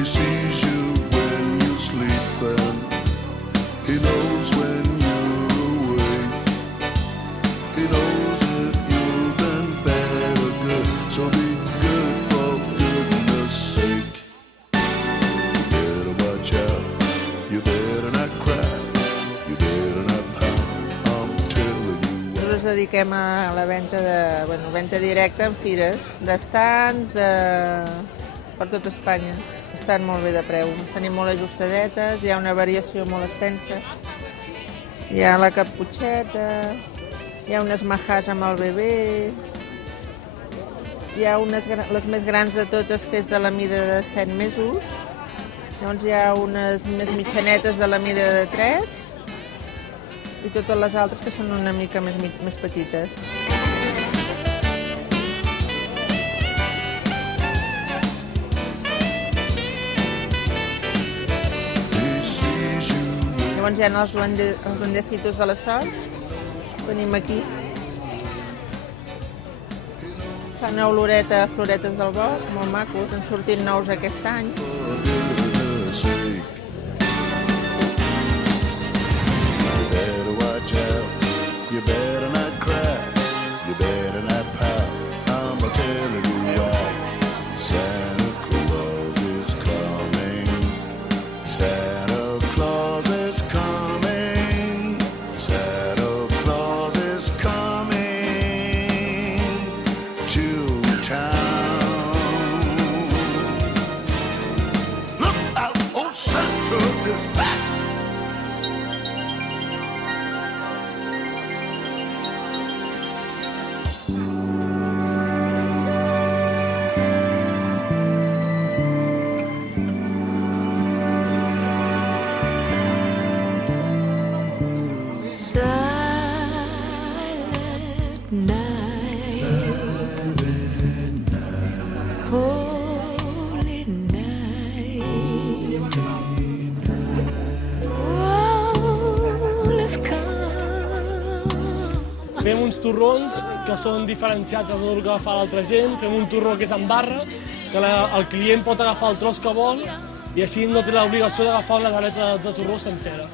He sees you when you sleep and he knows when you're awake. He knows if you've been bad or good, so be good for goodness sake. You better watch out, you better not cry, you better not pout, I'm telling you why. Ens dediquem a la venda directa en fires, d'estants, per tot Espanya. Estan molt bé de preu, els tenim molt ajustadetes, hi ha una variació molt extensa. Hi ha la caputxeta, hi ha unes majars amb el bebè, hi ha les més grans de totes, que és de la mida de 7 mesos, llavors hi ha unes més mitjanetes de la mida de 3 i totes les altres que són una mica més petites. Llavors hi ha els duendecitos de la sort, tenim aquí. Fa una oloreta a floretes del bosc, molt macos, han sortit nous aquest any. You better not cry, you better not pout, I'm telling you why. Santa Claus is coming, Santa Claus is coming, Santa Claus is coming to town. Look out, old Santa is back. Fem uns torrons que són diferenciats del que fa l'altra gent, fem un torró que és amb barra, que el client pot agafar el tros que vol i així no té l'obligació d'agafar una tableta de torró sencera.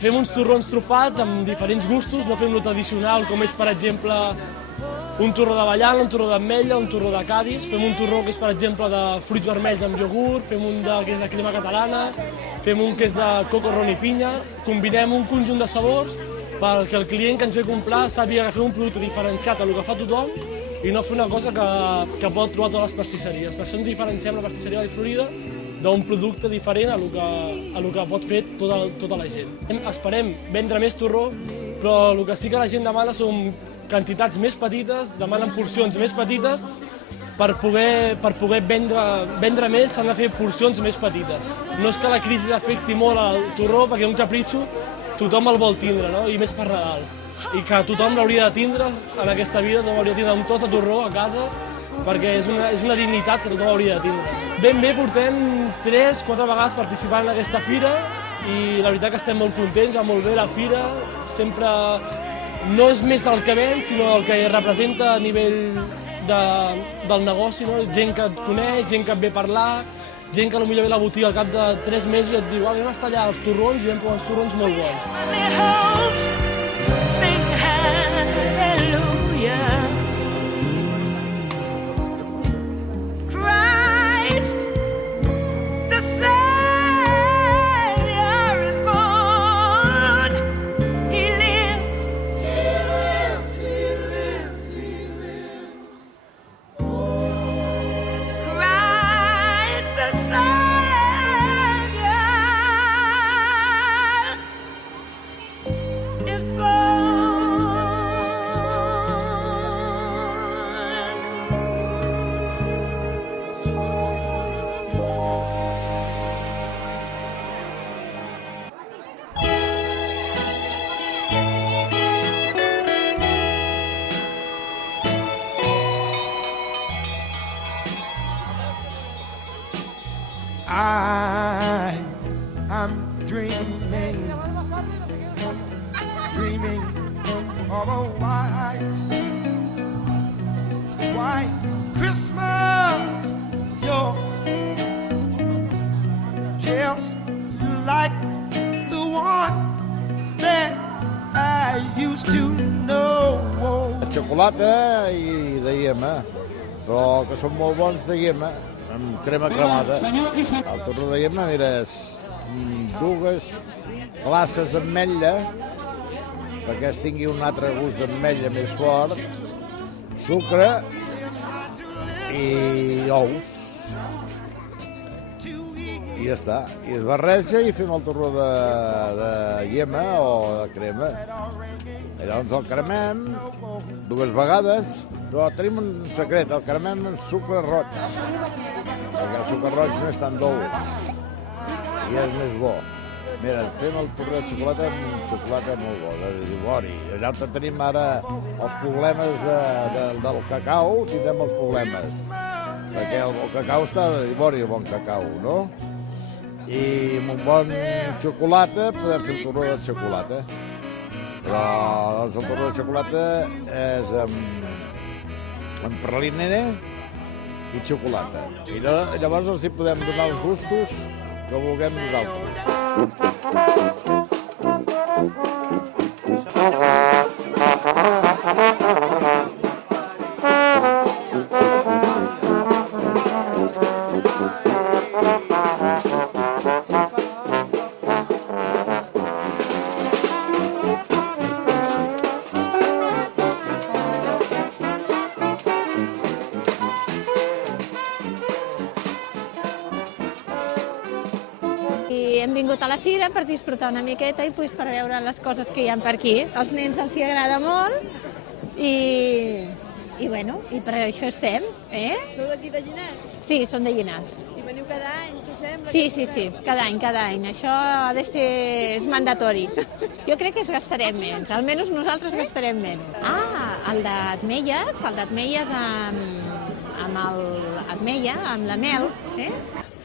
Fem uns torrons trufats amb diferents gustos, no fem lo tradicional com és, per exemple, un torró d'avellana, un torró d'ametlla, un torró de Cadis, fem un torró que és, per exemple, de fruits vermells amb iogurt, fem un que és de crema catalana, fem un que és de coco, ron i pinya, combinem un conjunt de sabors perquè el client que ens ve a comprar sàpiga que fem un producte diferenciat a el que fa tothom i no fer una cosa que pot trobar totes les pastisseries. Per això ens diferenciem la pastisseria Vallflorida d'un producte diferent a el que pot fer tota la gent. Esperem vendre més torró, però el que sí que la gent demana són quantitats més petites, demanen porcions més petites. Per poder vendre més s'han de fer porcions més petites. No és que la crisi afecti molt al torró, perquè un capritxo tothom el vol tindre, no? I més per Nadal. I que tothom l'hauria de tindre en aquesta vida, tothom hauria de tindre un tros de torró a casa, perquè és una dignitat que tothom hauria de tindre. Ben bé, portem 3-4 vegades participant en aquesta fira i la veritat que estem molt contents, va molt bé la fira, sempre no és més el que ven, sinó el que representa a nivell del negoci, no? Gent que et coneix, gent que et ve a parlar, gent que potser ve a la botiga al cap de 3 mesos i et diu vam estar allà als torrons i vam provar uns torrons molt bons. I'm dreaming of a white Christmas. You're xocolata i de iema, però que són molt bons de iema, amb crema cremada. El torró de iema, mira, és 2 classes d'ametlla, perquè es tingui un altre gust d'ametlla més fort, sucre i ous. I ja està. I es barreja i fem el torró de iema o de crema. I llavors el cremem 2 vegades, però tenim un secret, el cremem amb sucre roig, perquè el sucre roig no és tan dolç i és més bo. Mira, fem el torró de xocolata amb xocolata molt bo, d'ivori. Allà on tenim ara els problemes del cacau, tindrem els problemes, perquè el cacau està d'ivori, el bon cacau, no? I amb un bon xocolata podem fer el torró de xocolata. Però doncs, el torró de xocolata és amb pralinera i xocolata. I llavors els hi podem donar els gustos que vulguem nosaltres. Hem vingut a la fira per disfrutar una miqueta i per veure les coses que hi ha per aquí. Als nens els hi agrada molt i per això estem. Sou d'aquí de Llinars? Sí, som de Llinars. I veniu cada any, s'ho sembla? Sí, cada any. Això ha de ser és mandatori. Jo crec que es gastarem menys, almenys nosaltres gastarem menys. El d'Atmelles amb l'ametlla, amb la mel,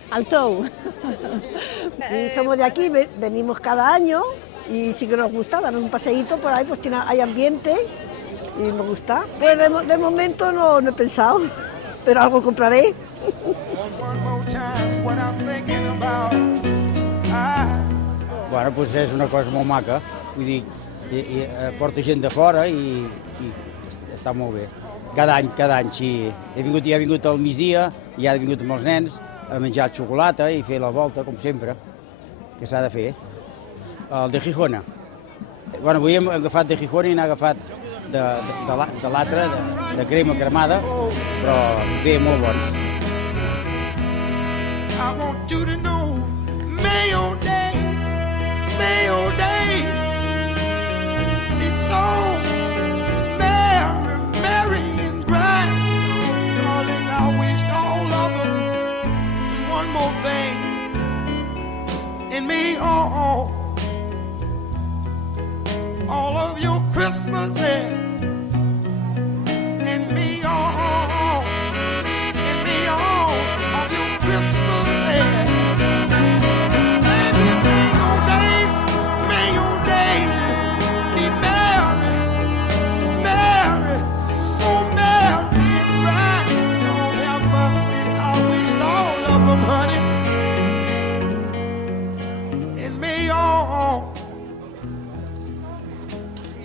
al tou. Sí, somos de aquí, venimos cada año y sí que nos gusta dar un paseíto por ahí, pues hay ambiente y me gusta. Pues de momento no he pensado, pero algo compraré. Bueno, doncs és una cosa molt maca, vull dir, porta gent de fora i està molt bé. Cada any, sí. He vingut al migdia i he vingut amb els nens a menjar xocolata i fer la volta, com sempre, que s'ha de fer. El de Gijona. Bueno, avui hem agafat de Gijona i n'ha agafat de l'altre, de crema cremada, però bé, molt bons. I want you to know, may your days be so merry and bright. Darling, I wish all of them one more thing in me, all of your Christmases, in me, all of your Christmases. Baby, may your days be merry, so merry and bright. Lord have mercy, I wish all of them, honey, and may all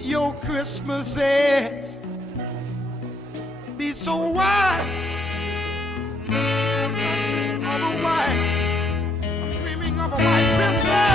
your Christmases be so white. I'm dreaming of a white Christmas.